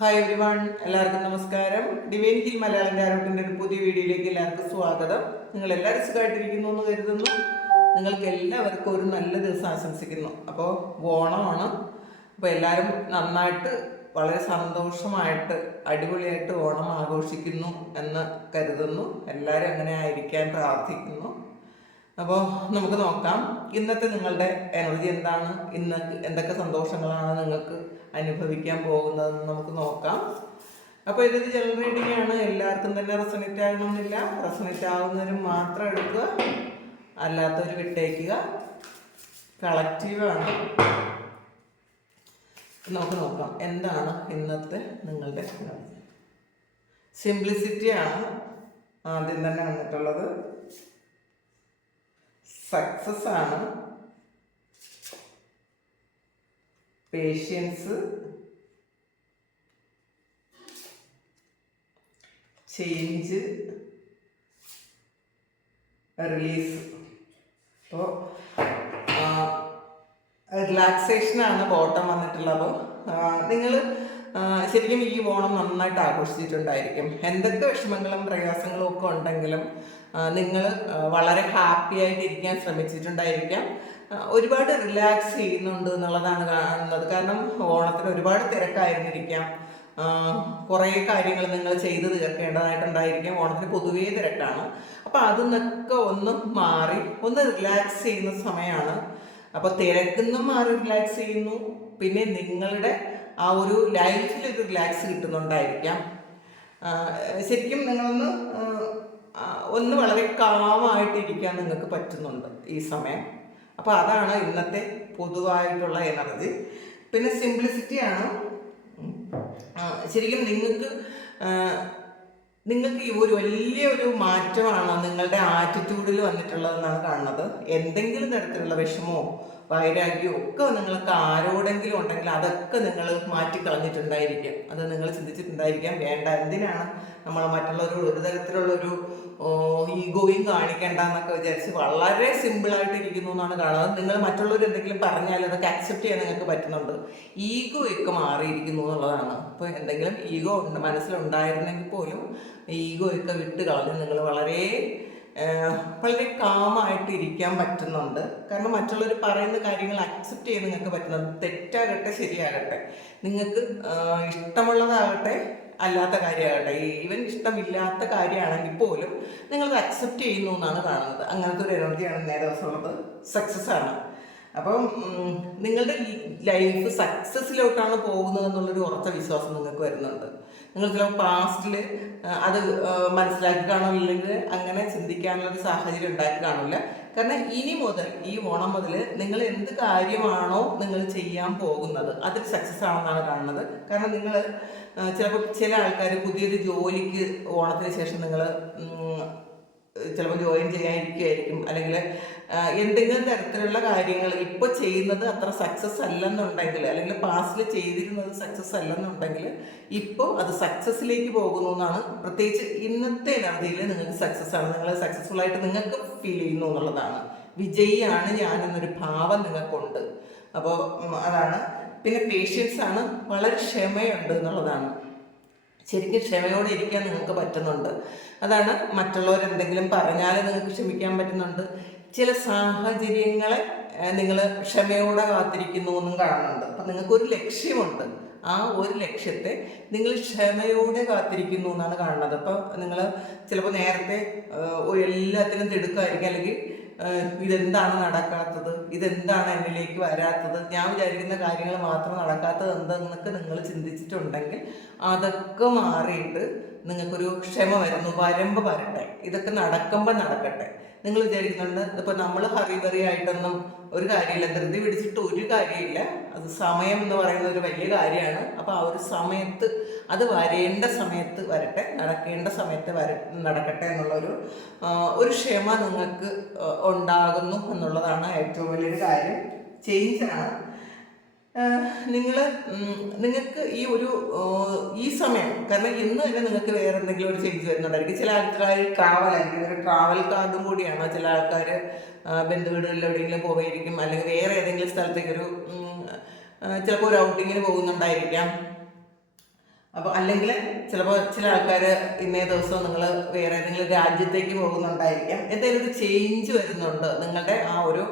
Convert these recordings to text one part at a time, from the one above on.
Hi every one, എല്ലാവർക്കും നമസ്കാരം. Divine hill Malayalam ടാരോട്ടിൻ്റെ ഒരു പുതിയ വീഡിയോയിലേക്ക് എല്ലാവർക്കും സ്വാഗതം. നിങ്ങൾ എല്ലാവരും സുഖമായിട്ടിരിക്കുന്നു എന്ന് കരുതുന്നു. നിങ്ങൾക്ക് എല്ലാവർക്കും ഒരു നല്ല ദിവസം ആശംസിക്കുന്നു. അപ്പോൾ ഓണമാണ്. അപ്പോൾ എല്ലാവരും നന്നായിട്ട് വളരെ സന്തോഷമായിട്ട് അടിപൊളിയായിട്ട് ഓണം ആഘോഷിക്കുന്നു എന്ന് കരുതുന്നു. എല്ലാവരും അങ്ങനെ ആയിരിക്കാൻ പ്രാർത്ഥിക്കുന്നു. അപ്പോൾ നമുക്ക് നോക്കാം ഇന്നത്തെ നിങ്ങളുടെ എനർജി എന്താണ്, ഇന്ന് എന്തൊക്കെ സന്തോഷങ്ങളാണ് നിങ്ങൾക്ക് അനുഭവിക്കാൻ പോകുന്നതെന്ന് നമുക്ക് നോക്കാം. അപ്പോൾ ഇതൊരു ജനറൽ റീഡിംഗ് ആണ്. എല്ലാവർക്കും തന്നെ റെസണേറ്റ് ആകണമെന്നില്ല. റെസണേറ്റ് ആവുന്നവരും മാത്രം എടുക്കുക, അല്ലാത്തവർ വിട്ടേക്കുക. കളക്റ്റീവാണ്. നമുക്ക് നോക്കാം എന്താണ് ഇന്നത്തെ നിങ്ങളുടെ സിംപ്ലിസിറ്റി ആണ് ആദ്യം തന്നെ വന്നിട്ടുള്ളത്. സക്സസ് ആണ്, പേഷ്യൻസ്, ചേഞ്ച്, റിലീസ്. അപ്പോൾ റിലാക്സേഷനാണ് ബോട്ടം വന്നിട്ടുള്ളത്. നിങ്ങൾ ശരിക്കും ഈ ഓണം നന്നായിട്ട് ആഘോഷിച്ചിട്ടുണ്ടായിരിക്കും. എന്തൊക്കെ വിഷമങ്ങളും പ്രയാസങ്ങളും ഒക്കെ ഉണ്ടെങ്കിലും നിങ്ങൾ വളരെ ഹാപ്പി ആയിട്ടിരിക്കാൻ ശ്രമിച്ചിട്ടുണ്ടായിരിക്കാം. ഒരുപാട് റിലാക്സ് ചെയ്യുന്നുണ്ട് എന്നുള്ളതാണ് കാണുന്നത്. കാരണം ഓണത്തിന് ഒരുപാട് തിരക്കായിരുന്നിരിക്കാം. കുറേ കാര്യങ്ങൾ നിങ്ങൾ ചെയ്ത് തീർക്കേണ്ടതായിട്ടുണ്ടായിരിക്കാം. ഓണത്തിന് പൊതുവേ തിരക്കാണ്. അപ്പോൾ അതിൽ നിന്നൊക്കെ ഒന്ന് മാറി ഒന്ന് റിലാക്സ് ചെയ്യുന്ന സമയമാണ്. അപ്പോൾ തിരക്കുന്നും മാറി റിലാക്സ് ചെയ്യുന്നു. പിന്നെ നിങ്ങളുടെ ആ ഒരു ലൈഫിലൊരു റിലാക്സ് കിട്ടുന്നുണ്ടായിരിക്കാം. ശരിക്കും നിങ്ങളൊന്ന് വളരെ കാമായിട്ടിരിക്കാൻ നിങ്ങൾക്ക് പറ്റുന്നുണ്ട് ഈ സമയം. അപ്പോൾ അതാണ് ഇന്നത്തെ പൊതുവായിട്ടുള്ള എനർജി. പിന്നെ സിംപ്ലിസിറ്റിയാണ്. ശരിക്കും നിങ്ങൾക്ക് ഈ ഒരു വലിയൊരു മാറ്റമാണ് നിങ്ങളുടെ ആറ്റിറ്റ്യൂഡിൽ വന്നിട്ടുള്ളതെന്നാണ് കാണുന്നത്. എന്തെങ്കിലും തരത്തിലുള്ള വിഷമമോ വൈരാഗ്യമോ ഒക്കെ നിങ്ങൾക്ക് ആരോടെങ്കിലും ഉണ്ടെങ്കിൽ അതൊക്കെ നിങ്ങൾ മാറ്റിക്കളഞ്ഞിട്ടുണ്ടായിരിക്കാം. അത് നിങ്ങൾ ചിന്തിച്ചിട്ടുണ്ടായിരിക്കാം, വേണ്ട, എന്തിനാണ് നമ്മൾ മറ്റുള്ളവരോട് ഒരു തരത്തിലുള്ളൊരു ഈഗോയും കാണിക്കേണ്ട എന്നൊക്കെ വിചാരിച്ച് വളരെ സിമ്പിളായിട്ടിരിക്കുന്നു എന്നാണ് കാണുന്നത്. നിങ്ങൾ മറ്റുള്ളവർ എന്തെങ്കിലും പറഞ്ഞാൽ അതൊക്കെ അക്സെപ്റ്റ് ചെയ്യാൻ നിങ്ങൾക്ക് പറ്റുന്നുണ്ട്. ഈഗോ ഒക്കെ മാറിയിരിക്കുന്നു എന്നുള്ളതാണ്. അപ്പോൾ എന്തെങ്കിലും ഈഗോ മനസ്സിലുണ്ടായിരുന്നെങ്കിൽ പോലും ഈഗോ ഒക്കെ വിട്ട് കളഞ്ഞ് നിങ്ങൾ വളരെ കാമായിട്ട് ഇരിക്കാൻ പറ്റുന്നുണ്ട്. കാരണം മറ്റുള്ളവർ പറയുന്ന കാര്യങ്ങൾ അക്സെപ്റ്റ് ചെയ്യാൻ നിങ്ങൾക്ക് പറ്റുന്നുണ്ട്. തെറ്റാകട്ടെ ശരിയാകട്ടെ, നിങ്ങൾക്ക് ഇഷ്ടമുള്ളതാകട്ടെ അല്ലാത്ത കാര്യമാകട്ടെ, ഈവൻ ഇഷ്ടമില്ലാത്ത കാര്യമാണെങ്കിൽ പോലും നിങ്ങളത് അക്സെപ്റ്റ് ചെയ്യുന്നു എന്നാണ് കാണുന്നത്. അങ്ങനത്തെ ഒരു എനർജിയാണ് ഇന്നേ ദിവസമുള്ളത്. സക്സസ് ആണ്. അപ്പം നിങ്ങളുടെ ലൈഫ് സക്സസ്സിലോട്ടാണ് പോകുന്നത് എന്നുള്ളൊരു ഉറച്ച വിശ്വാസം നിങ്ങൾക്ക് വരുന്നുണ്ട്. നിങ്ങൾ ചിലപ്പോൾ പാസ്റ്റിൽ അത് മനസ്സിലാക്കി കാണില്ല, അല്ലെങ്കിൽ അങ്ങനെ ചിന്തിക്കാനുള്ളൊരു സാഹചര്യം ഉണ്ടാക്കി കാണില്ല. കാരണം ഇനി മുതൽ ഈ ഓണം മുതൽ നിങ്ങൾ എന്ത് കാര്യമാണോ നിങ്ങൾ ചെയ്യാൻ പോകുന്നത് അതിൽ സക്സസ് ആണെന്നാണ് കാണുന്നത്. കാരണം നിങ്ങൾ ചിലപ്പോൾ ചില ആൾക്കാർ പുതിയൊരു ജോലിക്ക് ഓണത്തിന് ശേഷം നിങ്ങൾ ചിലപ്പോൾ ജോയിൻ ചെയ്യാനിരിക്കുമായിരിക്കും, അല്ലെങ്കിൽ എന്തെങ്കിലും തരത്തിലുള്ള കാര്യങ്ങൾ ഇപ്പോൾ ചെയ്യുന്നത് അത്ര സക്സസ് അല്ലെന്നുണ്ടെങ്കിൽ, അല്ലെങ്കിൽ പാസ്റ്റിൽ ചെയ്തിരുന്നത് സക്സസ് അല്ലെന്നുണ്ടെങ്കിൽ ഇപ്പോൾ അത് സക്സസ്സിലേക്ക് പോകുന്നു എന്നാണ്. പ്രത്യേകിച്ച് ഇന്നത്തെ എനർജിയിൽ നിങ്ങൾക്ക് സക്സസ് ആണ്, നിങ്ങൾ സക്സസ്ഫുൾ ആയിട്ട് നിങ്ങൾക്ക് ഫീൽ ചെയ്യുന്നു എന്നുള്ളതാണ്. വിജയിയാണ് ഞാൻ എന്നൊരു ഭാവം നിങ്ങൾക്കുണ്ട്. അപ്പോൾ അതാണ്. പിന്നെ പേഷ്യൻസ് ആണ്, വളരെ ക്ഷമയുണ്ട് എന്നുള്ളതാണ്. ശരിക്കും ക്ഷമയോടെ ഇരിക്കാൻ നിങ്ങൾക്ക് പറ്റുന്നുണ്ട്. അതാണ്, മറ്റുള്ളവർ എന്തെങ്കിലും പറഞ്ഞാൽ നിങ്ങൾക്ക് ക്ഷമിക്കാൻ പറ്റുന്നുണ്ട്. ചില സാഹചര്യങ്ങളെ നിങ്ങൾ ക്ഷമയോടെ കാത്തിരിക്കുന്നു എന്നും കാണുന്നുണ്ട്. അപ്പം നിങ്ങൾക്കൊരു ലക്ഷ്യമുണ്ട്, ആ ഒരു ലക്ഷ്യത്തെ നിങ്ങൾ ക്ഷമയോടെ കാത്തിരിക്കുന്നു എന്നാണ് കാണുന്നത്. അപ്പോൾ നിങ്ങൾ ചിലപ്പോൾ നേരത്തെ എല്ലാത്തിനും തിടുക്കമായിരിക്കും, അല്ലെങ്കിൽ ഇതെന്താണ് നടക്കാത്തത്, ഇതെന്താണ് എന്നിലേക്ക് വരാത്തത്, ഞാൻ വിചാരിക്കുന്ന കാര്യങ്ങൾ മാത്രം നടക്കാത്തത് എന്തെന്നൊക്കെ നിങ്ങൾ ചിന്തിച്ചിട്ടുണ്ടെങ്കിൽ അതൊക്കെ മാറിയിട്ട് നിങ്ങൾക്കൊരു ക്ഷമ വരുന്നു. വരുമ്പോൾ വരട്ടെ, ഇതൊക്കെ നടക്കുമ്പോൾ നടക്കട്ടെ. നിങ്ങൾ വിചാരിക്കുന്നുണ്ട് ഇപ്പോൾ നമ്മൾ ഹറിബറി ആയിട്ടൊന്നും ഒരു കാര്യമില്ല, ധൃതി പിടിച്ചിട്ട് ഒരു കാര്യമില്ല. അത് സമയം എന്ന് പറയുന്ന ഒരു വലിയ കാര്യമാണ്. അപ്പോൾ ആ ഒരു സമയത്ത് അത് വരേണ്ട സമയത്ത് വരട്ടെ, നടക്കേണ്ട സമയത്ത് നടക്കട്ടെ എന്നുള്ളൊരു ക്ഷമ നിങ്ങൾക്ക് ഉണ്ടാകുന്നു എന്നുള്ളതാണ് ഏറ്റവും വലിയൊരു കാര്യം. ചേഞ്ചാണ്. നിങ്ങൾക്ക് ഈ സമയം, കാരണം ഇന്ന് തന്നെ നിങ്ങൾക്ക് വേറെ എന്തെങ്കിലും ഒരു ചേഞ്ച് വരുന്നുണ്ടായിരിക്കും. ചില ആൾക്കാർ ട്രാവലായിരിക്കും, ഒരു ട്രാവൽ കാർഡും കൂടിയാണ്. ചില ആൾക്കാർ ബന്ധുവീടുകളിൽ എവിടെയെങ്കിലും പോയിരിക്കും, അല്ലെങ്കിൽ വേറെ ഏതെങ്കിലും സ്ഥലത്തേക്കൊരു ചിലപ്പോൾ ഒരു ഔട്ടിങ്ങിന് പോകുന്നുണ്ടായിരിക്കാം. അപ്പോൾ അല്ലെങ്കിൽ ചിലപ്പോൾ ചില ആൾക്കാർ ഇന്നേ ദിവസം നിങ്ങൾ വേറെ ഏതെങ്കിലും രാജ്യത്തേക്ക് പോകുന്നുണ്ടായിരിക്കാം. എന്തെങ്കിലും ഒരു ചേഞ്ച് വരുന്നുണ്ട്, നിങ്ങളുടെ ആ ഒരു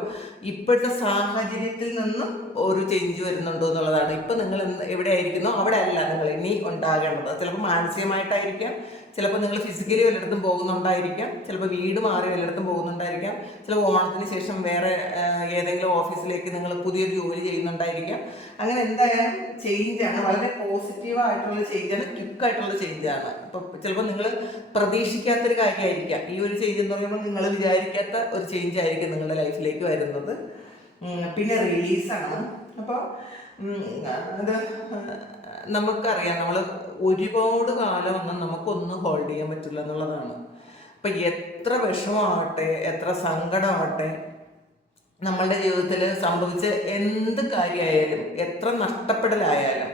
ഇപ്പോഴത്തെ സാഹചര്യത്തിൽ നിന്നും ഒരു ചേഞ്ച് വരുന്നുണ്ടോ എന്നുള്ളതാണ്. ഇപ്പം നിങ്ങൾ എവിടെ ആയിരിക്കുന്നോ അവിടെ അല്ല നിങ്ങൾ ഇനി ഉണ്ടാകേണ്ടത്. ചിലപ്പോൾ മാനസികമായിട്ടായിരിക്കാം, ചിലപ്പോൾ നിങ്ങൾ ഫിസിക്കലി വല്ലയിടത്തും പോകുന്നുണ്ടായിരിക്കാം, ചിലപ്പോൾ വീട് മാറി വല്ലയിടത്തും പോകുന്നുണ്ടായിരിക്കാം, ചിലപ്പോൾ ഓണത്തിന് ശേഷം വേറെ ഏതെങ്കിലും ഓഫീസിലേക്ക് നിങ്ങൾ പുതിയൊരു ജോലി ചെയ്യുന്നുണ്ടായിരിക്കാം. അങ്ങനെ എന്തായാലും ചേഞ്ചാണ്, വളരെ പോസിറ്റീവായിട്ടുള്ള ചേഞ്ചാണ്, ക്വിക്കായിട്ടുള്ള ചേഞ്ചാണ്. ഇപ്പം ചിലപ്പോൾ നിങ്ങൾ പ്രതീക്ഷിക്കാത്തൊരു കാര്യമായിരിക്കാം ഈ ഒരു ചേഞ്ച് എന്ന് പറയുമ്പോൾ. നിങ്ങൾ വിചാരിക്കാത്ത ഒരു ചേഞ്ച് ആയിരിക്കും നിങ്ങളുടെ ലൈഫിലേക്ക് വരുന്നത്. പിന്നെ റിലീസാണ്. അപ്പോൾ അത് നമുക്കറിയാം, നമ്മൾ ഒരുപാട് കാലമൊന്നും നമുക്കൊന്നും ഹോൾഡ് ചെയ്യാൻ പറ്റില്ല എന്നുള്ളതാണ്. അപ്പം എത്ര വിഷമമാവട്ടെ, എത്ര സങ്കടമാവട്ടെ, നമ്മളുടെ ജീവിതത്തിൽ സംഭവിച്ച എന്ത് കാര്യമായാലും, എത്ര നഷ്ടപ്പെടലായാലും,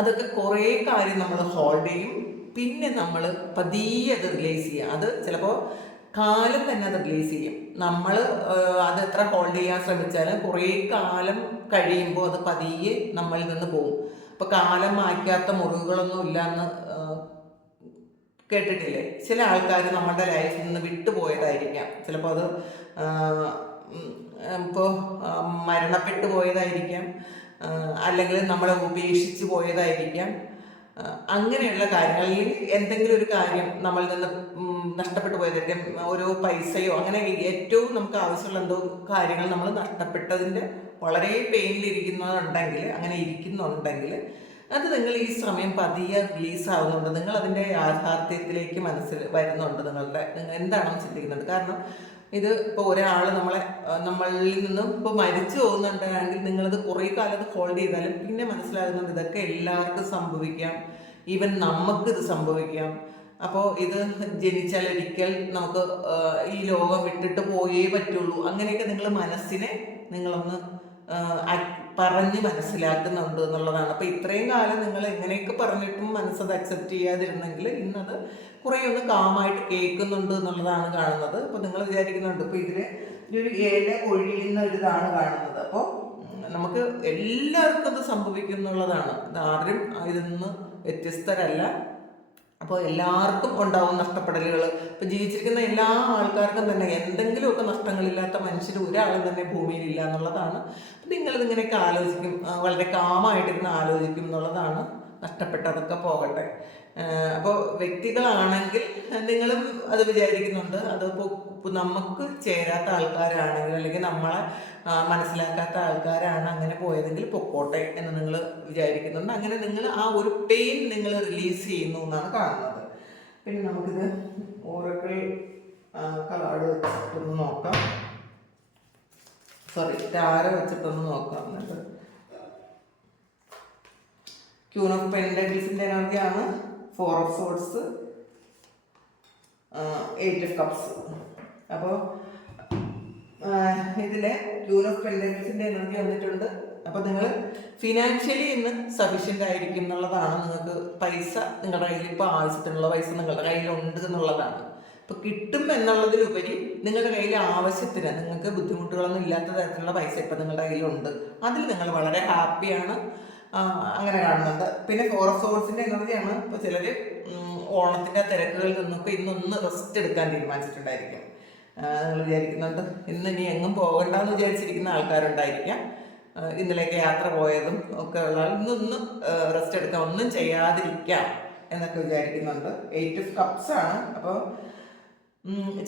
അതൊക്കെ കുറേ കാര്യം നമ്മൾ ഹോൾഡ് ചെയ്യും. പിന്നെ നമ്മൾ പതിയെ അത് റിലീസ് ചെയ്യുക. അത് ചിലപ്പോൾ കാലം തന്നെ അത് റിലീസ് ചെയ്യും. നമ്മൾ അത് എത്ര ഹോൾഡ് ചെയ്യാൻ ശ്രമിച്ചാലും കുറേ കാലം കഴിയുമ്പോൾ അത് പതിയെ നമ്മളിൽ നിന്ന് പോകും. അപ്പോൾ കാലം മായ്ക്കാത്ത മുറിവുകളൊന്നും ഇല്ല എന്ന് കേട്ടിട്ടില്ലേ? ചില ആൾക്കാർ നമ്മുടെ ലൈഫിൽ നിന്ന് വിട്ടുപോയതായിരിക്കാം. ചിലപ്പോൾ അത് ഇപ്പോൾ മരണപ്പെട്ടു പോയതായിരിക്കാം, അല്ലെങ്കിൽ നമ്മളെ ഉപേക്ഷിച്ച് പോയതായിരിക്കാം. അങ്ങനെയുള്ള കാര്യങ്ങളിൽ എന്തെങ്കിലും ഒരു കാര്യം നമ്മളിൽ നിന്ന് നഷ്ടപ്പെട്ടു പോയതായിരിക്കും. ഓരോ പൈസയോ അങ്ങനെ ഏറ്റവും നമുക്ക് ആവശ്യമുള്ള എന്തോ കാര്യങ്ങൾ നമ്മൾ നഷ്ടപ്പെട്ടതിൻ്റെ വളരെ പെയിനിലിരിക്കുന്നുണ്ടെങ്കിൽ, അങ്ങനെ ഇരിക്കുന്നുണ്ടെങ്കിൽ, അത് നിങ്ങൾ ഈ സമയം പതിയെ റിലീസ് ആവുന്നുണ്ട്. നിങ്ങൾ അതിൻ്റെ യാഥാർത്ഥ്യത്തിലേക്ക് മനസ്സിൽ വരുന്നുണ്ട്. നിങ്ങൾ എന്താണെന്ന് ചിന്തിക്കുന്നുണ്ട്. കാരണം ഇത് ഇപ്പോൾ ഒരാൾ നമ്മളിൽ നിന്നും ഇപ്പോൾ മരിച്ചു പോകുന്നുണ്ടെങ്കിൽ നിങ്ങളത് കുറേ കാലം അത് ഹോൾഡ് ചെയ്താലും പിന്നെ മനസ്സിലാകുന്നുണ്ട് ഇതൊക്കെ എല്ലാവർക്കും സംഭവിക്കാം, ഈവൻ നമുക്കിത് സംഭവിക്കാം. അപ്പോൾ ഇത് ജനിച്ചാൽ ഒരിക്കൽ നമുക്ക് ഈ ലോകം വിട്ടിട്ട് പോയേ പറ്റുള്ളൂ. അങ്ങനെയൊക്കെ നിങ്ങൾ മനസ്സിനെ നിങ്ങളൊന്ന് പറഞ്ഞ് മനസ്സിലാക്കുന്നുണ്ട് എന്നുള്ളതാണ്. അപ്പോൾ ഇത്രയും കാലം നിങ്ങൾ എങ്ങനെയൊക്കെ പറഞ്ഞിട്ടും മനസ്സത് അക്സെപ്റ്റ് ചെയ്യാതിരുന്നെങ്കിൽ ഇന്നത് കുറേ ഒന്ന് കാമായിട്ട് കേൾക്കുന്നുണ്ട് എന്നുള്ളതാണ് കാണുന്നത്. അപ്പോൾ നിങ്ങൾ വിചാരിക്കുന്നുണ്ട് ഇപ്പോൾ ഒരു ഇല ഒഴിയുന്ന ഒരിതാണ് കാണുന്നത്. അപ്പോൾ നമുക്ക് എല്ലാവർക്കും അത് സംഭവിക്കും എന്നുള്ളതാണ്. ആരും ഇതിൽ നിന്ന് വ്യത്യസ്തരല്ല. അപ്പോൾ എല്ലാവർക്കും ഉണ്ടാവും നഷ്ടപ്പെടലുകൾ. ഇപ്പോൾ ജീവിച്ചിരിക്കുന്ന എല്ലാ ആൾക്കാർക്കും തന്നെ എന്തെങ്കിലുമൊക്കെ നഷ്ടങ്ങളില്ലാത്ത മനുഷ്യർ ഒരാളും തന്നെ ഭൂമിയിലില്ല എന്നുള്ളതാണ്. അപ്പം നിങ്ങളിതിങ്ങനെയൊക്കെ ആലോചിക്കും, വളരെ കാമായിട്ടിരുന്ന് ആലോചിക്കും എന്നുള്ളതാണ്. നഷ്ടപ്പെട്ടതൊക്കെ പോകട്ടെ. അപ്പോൾ വ്യക്തികളാണെങ്കിൽ നിങ്ങളും അത് വിചാരിക്കുന്നുണ്ട്, അതിപ്പോൾ നമുക്ക് ചേരാത്ത ആൾക്കാരാണെങ്കിൽ, അല്ലെങ്കിൽ നമ്മളെ മനസ്സിലാക്കാത്ത ആൾക്കാരാണ് അങ്ങനെ പോയതെങ്കിൽ പൊക്കോട്ടെ എന്ന് നിങ്ങൾ വിചാരിക്കുന്നുണ്ട്. അങ്ങനെ നിങ്ങൾ ആ ഒരു പെയിൻ നിങ്ങൾ റിലീസ് ചെയ്യുന്നു എന്നാണ് കാണുന്നത്. പിന്നെ നമുക്കിത് ഓറക്കിൾ കാർഡ് വെച്ചിട്ടൊന്ന് നോക്കാം. ടാര വെച്ചിട്ടൊന്ന് നോക്കാം. എന്നിട്ട് ക്യൂൻ ഓഫ് പെൻഡക്കിൾസിൻ്റെ എനർജിയാണ്, 4 ഓഫ് സോർട്സ്, 8 ഓഫ് കപ്സ്. അപ്പോൾ ഇതിലെ ക്യൂൻ ഓഫ് പെൻഡക്കിൾസിൻ്റെ എനർജി വന്നിട്ടുണ്ട്. അപ്പോൾ നിങ്ങൾ ഫിനാൻഷ്യലി ഇന്ന് സഫീഷ്യൻ്റ് ആയിരിക്കും എന്നുള്ളതാണ്. നിങ്ങൾക്ക് പൈസ നിങ്ങളുടെ കയ്യിൽ ഇപ്പോൾ ആവശ്യത്തിനുള്ള പൈസ നിങ്ങളുടെ കയ്യിലുണ്ട് എന്നുള്ളതാണ്. ഇപ്പോൾ കിട്ടും എന്നുള്ളതിലുപരി നിങ്ങളുടെ കയ്യിൽ ആവശ്യത്തിന്, നിങ്ങൾക്ക് ബുദ്ധിമുട്ടുകളൊന്നും ഇല്ലാത്ത തരത്തിലുള്ള പൈസ ഇപ്പോൾ നിങ്ങളുടെ കയ്യിലുണ്ട്. അതിൽ നിങ്ങൾ വളരെ ഹാപ്പിയാണ്. അങ്ങനെ കാണുന്നുണ്ട്. പിന്നെ 4 ഓഫ് സോഴ്സിൻ്റെ എനർജിയാണ്. ഇപ്പോൾ ചിലർ ഓണത്തിൻ്റെ തിരക്കുകളിൽ നിന്നൊക്കെ ഇന്നൊന്ന് റെസ്റ്റ് എടുക്കാൻ തീരുമാനിച്ചിട്ടുണ്ടായിരിക്കും. നിങ്ങൾ വിചാരിക്കുന്നുണ്ട് ഇനി എങ്ങും പോകണ്ടെന്ന് വിചാരിച്ചിരിക്കുന്ന ആൾക്കാരുണ്ടായിരിക്കാം. ഇന്നലേക്ക് യാത്ര പോയതും ഒക്കെ ഉള്ള ഇന്നൊന്ന് റെസ്റ്റ് എടുക്കാം, ഒന്നും ചെയ്യാതിരിക്കാം എന്നൊക്കെ വിചാരിക്കുന്നുണ്ട്. 8 ഓഫ് കപ്സ് ആണ്. അപ്പോൾ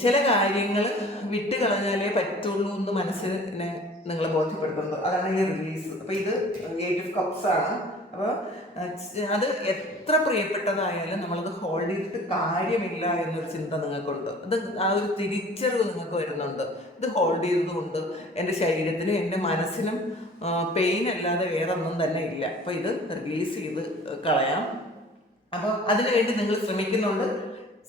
ചില കാര്യങ്ങൾ വിട്ട് കളഞ്ഞാലേ പറ്റുള്ളൂ എന്ന് മനസ്സിനെ നിങ്ങൾ ബോധ്യപ്പെടുത്തുന്നുണ്ട്. അതാണ് ഈ റിലീസ്. അപ്പോൾ ഇത് 8 ഓഫ് കപ്സ് ആണ്. അപ്പോൾ അത് എത്ര പ്രിയപ്പെട്ടതായാലും നമ്മളത് ഹോൾഡ് ചെയ്തിട്ട് കാര്യമില്ല എന്നൊരു ചിന്ത നിങ്ങൾക്കുണ്ട്. അത് ആ ഒരു തിരിച്ചറിവ് നിങ്ങൾക്ക് വരുന്നുണ്ട്. ഇത് ഹോൾഡ് ചെയ്തതുകൊണ്ട് എൻ്റെ ശരീരത്തിനും എൻ്റെ മനസ്സിനും പെയിൻ അല്ലാതെ വേറെ ഒന്നും തന്നെ ഇല്ല. അപ്പോൾ ഇത് റിലീസ് ചെയ്ത് കളയാം. അപ്പോൾ അതിനുവേണ്ടി നിങ്ങൾ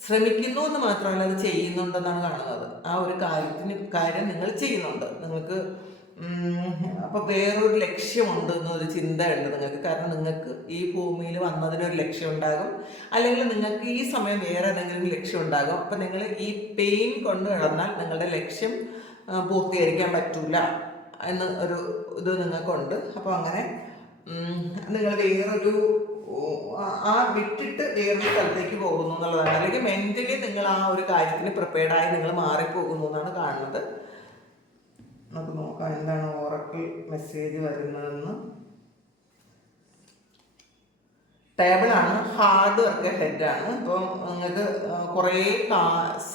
ശ്രമിക്കുന്നു എന്ന് മാത്രമല്ല, അത് ചെയ്യുന്നുണ്ടെന്നാണ് കാണുന്നത്. ആ ഒരു കാര്യം നിങ്ങൾ ചെയ്യുന്നുണ്ട്. നിങ്ങൾക്ക് അപ്പോൾ വേറൊരു ലക്ഷ്യമുണ്ട് എന്നൊരു ചിന്തയുണ്ട് നിങ്ങൾക്ക്. കാരണം നിങ്ങൾക്ക് ഈ ഭൂമിയിൽ വന്നതിനൊരു ലക്ഷ്യം ഉണ്ടാകും, അല്ലെങ്കിൽ നിങ്ങൾക്ക് ഈ സമയം വേറെ ഏതെങ്കിലും ലക്ഷ്യം ഉണ്ടാകും. അപ്പം നിങ്ങൾ ഈ പെയിൻ കൊണ്ട് കിടന്നാൽ നിങ്ങളുടെ ലക്ഷ്യം പൂർത്തീകരിക്കാൻ പറ്റില്ല എന്ന് ഒരു ഇത് നിങ്ങൾക്കുണ്ട്. അപ്പോൾ അങ്ങനെ നിങ്ങൾ വേറൊരു ആ വിട്ടിട്ട് വേറൊരു സ്ഥലത്തേക്ക് പോകുന്നു എന്നുള്ളതാണ്. അല്ലെങ്കിൽ മെന്റലി നിങ്ങൾ ആ ഒരു കാര്യത്തിന് പ്രിപ്പയർഡായി നിങ്ങൾ മാറിപ്പോകുന്നു എന്നാണ് കാണുന്നത്. നമുക്ക് നോക്കാം എന്താണ് ഓറക്കിൾ മെസ്സേജ് വരുന്നതെന്ന്. ടേബിളാണ്, ഹാർഡ് വർക്ക് ഹെഡാണ്. അപ്പം നിങ്ങൾക്ക് കുറേ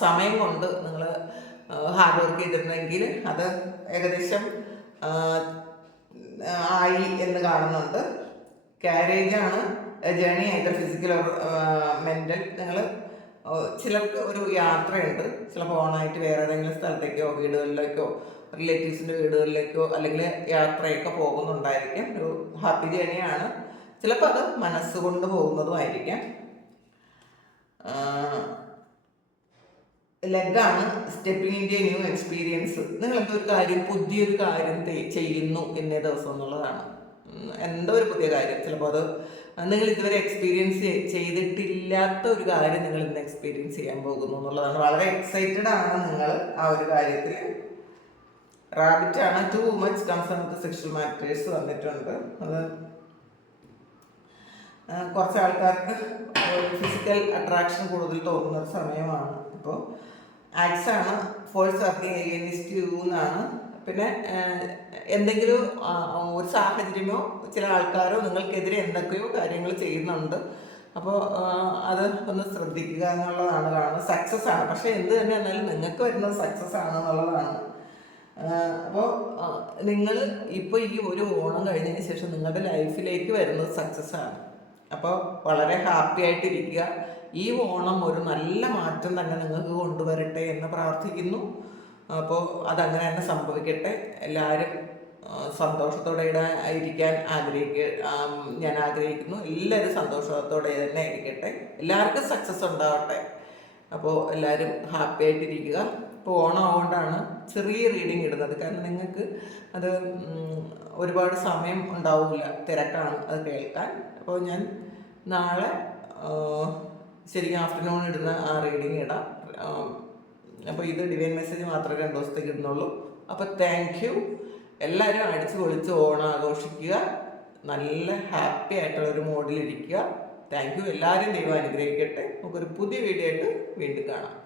സമയം കൊണ്ട് നിങ്ങൾ ഹാർഡ് വർക്ക് ചെയ്തിരുന്നെങ്കിൽ അത് ഏകദേശം ആയി എന്ന് കാണുന്നുണ്ട്. ക്യാരേജാണ്, ജേണി ആയിട്ട് ഫിസിക്കൽ ഓർ മെൻ്റൽ. നിങ്ങൾ ചിലർക്ക് ഒരു യാത്രയുണ്ട്, ചിലപ്പോൾ ഓണായിട്ട് വേറെ ഏതെങ്കിലും സ്ഥലത്തേക്കോ വീടുകളിലേക്കോ റിലേറ്റീവ്സിൻ്റെ വീടുകളിലേക്കോ അല്ലെങ്കിൽ യാത്രയൊക്കെ പോകുന്നുണ്ടായിരിക്കും. ഒരു ഹാപ്പി ജേണിയാണ്. ചിലപ്പോൾ അത് മനസ്സുകൊണ്ട് പോകുന്നതുമായിരിക്കാം. ലെഗാണ്, സ്റ്റെപ്പിംഗ് ഇൻ ന്യൂ എക്സ്പീരിയൻസ്. നിങ്ങൾ എന്തോ ഒരു കാര്യം, പുതിയൊരു കാര്യം ചെയ്യുന്നു ഇന്നേ ദിവസം എന്നുള്ളതാണ്. എന്തോ ഒരു പുതിയ കാര്യം, ചിലപ്പോൾ അത് നിങ്ങൾ ഇതുവരെ എക്സ്പീരിയൻസ് ചെയ്തിട്ടില്ലാത്ത ഒരു കാര്യം നിങ്ങൾ ഇന്ന് എക്സ്പീരിയൻസ് ചെയ്യാൻ പോകുന്നു എന്നുള്ളതാണ്. വളരെ എക്സൈറ്റഡ് ആണ് നിങ്ങൾ ആ ഒരു കാര്യത്തിൽ. റാബിറ്റാണ്, too much concern with sexual matters വന്നിട്ടുണ്ട്. അത് കുറച്ച് ആൾക്കാർക്ക് ഫിസിക്കൽ അട്രാക്ഷൻ കൂടുതൽ തോന്നുന്ന ഒരു സമയമാണ്. ഇപ്പോൾ ആക്സാണ്, ഫോഴ്സ് വർക്കിംഗ് എഗെയിൻസ്റ്റ് യു എന്നാണ്. പിന്നെ എന്തെങ്കിലും ഒരു സാഹചര്യമോ ചില ആൾക്കാരോ നിങ്ങൾക്കെതിരെ എന്തൊക്കെയോ കാര്യങ്ങൾ ചെയ്യുന്നുണ്ട്. അപ്പോൾ അത് ഒന്ന് ശ്രദ്ധിക്കുക എന്നുള്ളതാണ് കാണുന്നത്. സക്സസ് ആണ്, പക്ഷേ എന്ത് തന്നെ എന്നാലും നിങ്ങൾക്ക് വരുന്നത് സക്സസ് ആണ് എന്നുള്ളതാണ്. അപ്പോൾ നിങ്ങൾ ഇപ്പോൾ ഈ ഒരു ഓണം കഴിഞ്ഞതിന് ശേഷം നിങ്ങളുടെ ലൈഫിലേക്ക് വരുന്നത് സക്സസ് ആണ്. അപ്പോൾ വളരെ ഹാപ്പി ആയിട്ടിരിക്കുക. ഈ ഓണം ഒരു നല്ല മാറ്റം തന്നെ നിങ്ങൾക്ക് കൊണ്ടുവരട്ടെ എന്ന് പ്രാർത്ഥിക്കുന്നു. അപ്പോൾ അതങ്ങനെ തന്നെ സംഭവിക്കട്ടെ. എല്ലാവരും സന്തോഷത്തോടെ ഇരിക്കാൻ ഞാൻ ആഗ്രഹിക്കുന്നു. എല്ലാവരും സന്തോഷത്തോടെ തന്നെ ഇരിക്കട്ടെ. എല്ലാവർക്കും സക്സസ് ഉണ്ടാവട്ടെ. അപ്പോൾ എല്ലാവരും ഹാപ്പി ആയിട്ടിരിക്കുക. ഇപ്പോൾ ഓണം ആവുകൊണ്ടാണ് ചെറിയ റീഡിങ് ഇടുന്നത്. കാരണം നിങ്ങൾക്ക് അത് ഒരുപാട് സമയം ഉണ്ടാവില്ല, തിരക്കാണ് അത് കേൾക്കാൻ. അപ്പോൾ ഞാൻ നാളെ ശരിക്കും ആഫ്റ്റർനൂൺ ഇടുന്ന ആ റീഡിങ് ഇടാം. അപ്പോൾ ഇത് ഡിവൈൻ മെസ്സേജ് മാത്രമേ 2 ദിവസത്തേക്ക് ഇടുന്നുള്ളൂ. അപ്പോൾ താങ്ക് യു. എല്ലാവരും അടിച്ചു പൊളിച്ച് ഓണം ആഘോഷിക്കുക. നല്ല ഹാപ്പി ആയിട്ടുള്ളൊരു മോഡിലിരിക്കുക. Thank you. എല്ലാവരും ദൈവം അനുഗ്രഹിക്കട്ടെ. നമുക്കൊരു പുതിയ വീഡിയോ ആയിട്ട് വീണ്ടും കാണാം.